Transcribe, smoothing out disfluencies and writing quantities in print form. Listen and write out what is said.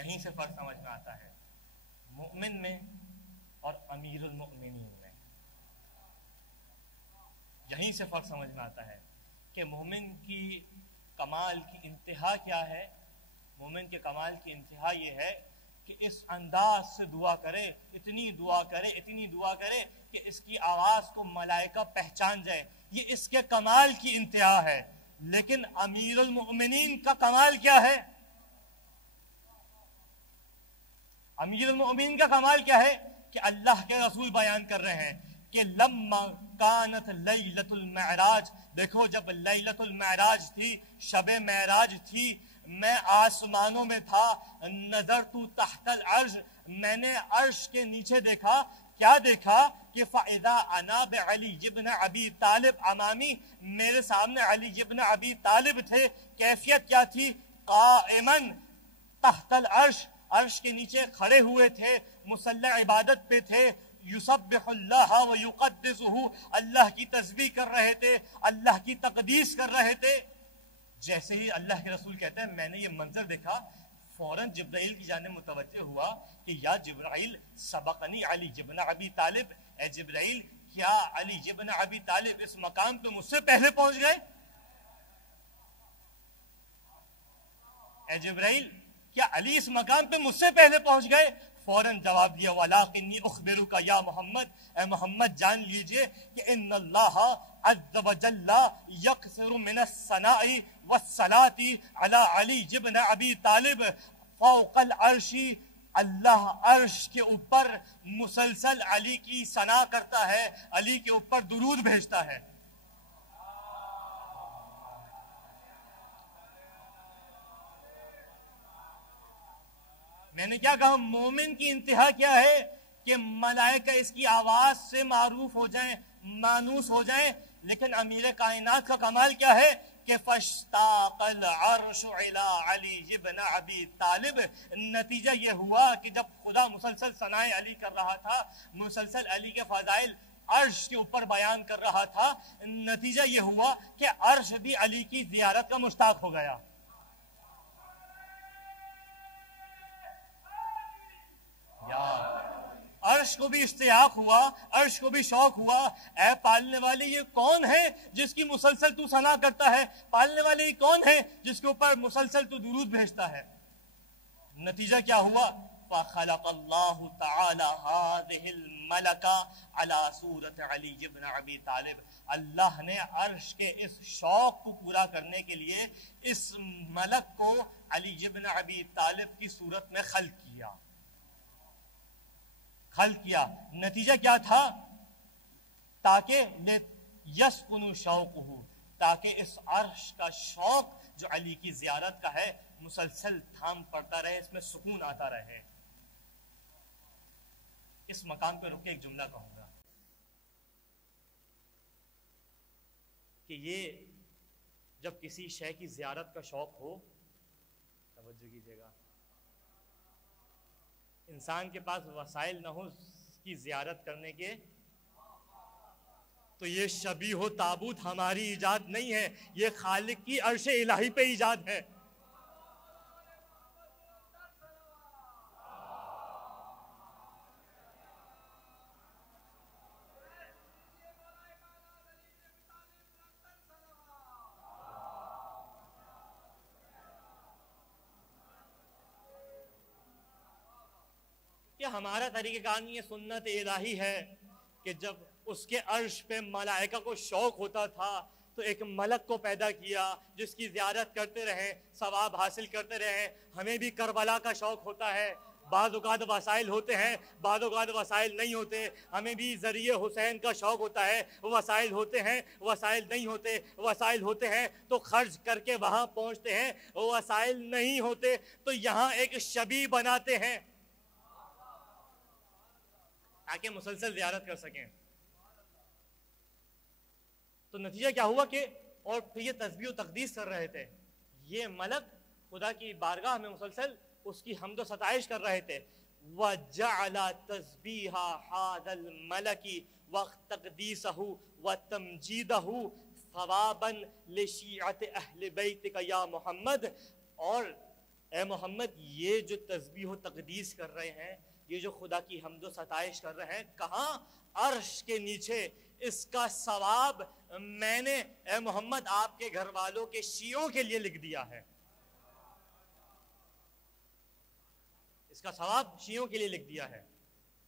یہیں سے فرق سمجھ میں آتا ہے مومن میں اور امیر المؤمنین میں. یہیں سے فرق سمجھ میں آتا ہے کہ مومن کی کمال کی انتہا کیا ہے. مومن کے کمال کی انتہا یہ ہے کہ اس انداز سے دعا کرے، اتنی دعا کرے کہ اس کی آواز کو ملائکہ پہچان جائے. یہ اس کے کمال کی انتہا ہے. لیکن امیر المؤمنین کا کمال کیا ہے؟ امیر المؤمنین کا کمال کیا ہے کہ اللہ کے رسول بیان کر رہے ہیں کہ لما کانت لیلۃ المعراج، دیکھو جب لیلۃ المعراج تھی، شب معراج تھی، میں آسمانوں میں تھا، نظرت تحت العرش، میں نے عرش کے نیچے دیکھا. کیا دیکھا کہ فَإِذَا أَنَا بِعَلِيِّ بْنِ أَبِي طالب امامی، میرے سامنے علی ابن ابی طالب تھے. کیفیت کیا تھی؟ قائماً تحت العرش، عرش کے نیچے کھڑے ہوئے تھے، مصلی عبادت پہ تھے. یسبح اللہ و یقدسہ، اللہ کی تسبیح کر رہے تھے، اللہ کی تقدیس کر رہے تھے. جیسے ہی اللہ کے رسول کہتے ہیں میں نے یہ منظر دیکھا، فوراً جبرائیل کی جانب متوجہ ہوا کہ یا جبرائیل سبقنی علی ابن ابی طالب، اے جبرائیل کیا علی ابن ابی طالب اس مقام پہ مجھ سے پہلے پہنچ گئے؟ اے جبرائیل کیا علی اس مقام پہ مجھ سے پہلے پہنچ گئے؟ فوراً جواب دیا وَلَٰكِنِّي أُخْبِرُكَ يَا محمد، اے محمد جان لیجئے کہ ان اللہ عز وجل یکثر من الثناء والصلاة علی علی ابن ابی طالب فوق العرش. اللہ عرش کے اوپر مسلسل علی کی ثنا کرتا ہے، علی کے اوپر درود بھیجتا ہے. میں نے کیا کہا؟ مومن کی انتہا کیا ہے کہ ملائکہ اس کی آواز سے معروف ہو جائیں، مانوس ہو جائیں. لیکن امیر کائنات کا کمال کیا ہے کہ فاشتاق العرش الی علی ابن ابی طالب. نتیجہ یہ ہوا کہ جب خدا مسلسل ثنائے علی کر رہا تھا، مسلسل علی کے فضائل عرش کے اوپر بیان کر رہا تھا، نتیجہ یہ ہوا کہ عرش بھی علی کی زیارت کا مشتاق ہو گیا. عرش کو بھی اشتیاق ہوا، عرش کو بھی شوق ہوا. اے پالنے والے یہ کون ہے جس کی مسلسل تو ثنا کرتا ہے؟ پالنے والے یہ کون ہے جس کے اوپر مسلسل تو درود بھیجتا ہے؟ نتیجہ کیا ہوا؟ فخلق اللہ تعالی هذه الملکہ علی صورت علی ابن ابی طالب. اللہ نے عرش کے اس شوق کو پورا کرنے کے لیے اس ملک کو علی ابن ابی طالب کی صورت میں خلق کیا. نتیجہ کیا تھا؟ تاکہ یسکن شوقہ، تاکہ اس عرش کا شوق جو علی کی زیارت کا ہے مسلسل تھام پڑتا رہے، اس میں سکون آتا رہے. اس مقام پہ رک کے ایک جملہ کہوں گا کہ یہ جب کسی شے کی زیارت کا شوق ہو، توجہ کیجیے گا، انسان کے پاس وسائل نہ ہو اس کی زیارت کرنے کے، تو یہ شبیہ و تابوت ہماری ایجاد نہیں ہے، یہ خالق کی عرش الہی پہ ایجاد ہے. یہ ہمارا طریقہ کار نہیں ہے، سنت الہی ہے کہ جب اس کے عرش پہ ملائکہ کو شوق ہوتا تھا تو ایک ملک کو پیدا کیا جس کی زیارت کرتے رہیں، ثواب حاصل کرتے رہیں. ہمیں بھی کربلا کا شوق ہوتا ہے، بعض اوقات وسائل ہوتے ہیں، بعض اوقات وسائل نہیں ہوتے. ہمیں بھی ذریعہ حسین کا شوق ہوتا ہے، وسائل ہوتے ہیں، وسائل نہیں ہوتے. وسائل ہوتے ہیں تو خرچ کر کے وہاں پہنچتے ہیں، وسائل نہیں ہوتے تو یہاں ایک شبیہ بناتے ہیں تاکہ مسلسل زیارت کر سکیں. تو نتیجہ کیا ہوا کہ اور پھر یہ تسبیح و تقدیس کر رہے تھے. یہ ملک خدا کی بارگاہ میں مسلسل اس کی حمد و ستائش کر رہے تھے. وَجَعَلَ تَسْبِيحَ هَذَا الْمَلَكِ وَتَقْدِيسَهُ وَتَمْجِيدَهُ ثَوَابًا لِشِيعَةِ أَهْلِ بَيْتِكَ يَا محمد. اور اے محمد یہ جو تسبیح و تقدیس کر رہے ہیں، یہ جو خدا کی حمد و ستائش کر رہے ہیں، کہاں؟ عرش کے نیچے۔ اس کا ثواب میں نے اے محمد آپ کے گھر والوں کے شیعوں کے لیے لکھ دیا ہے، اس کا ثواب شیعوں کے لیے لکھ دیا ہے۔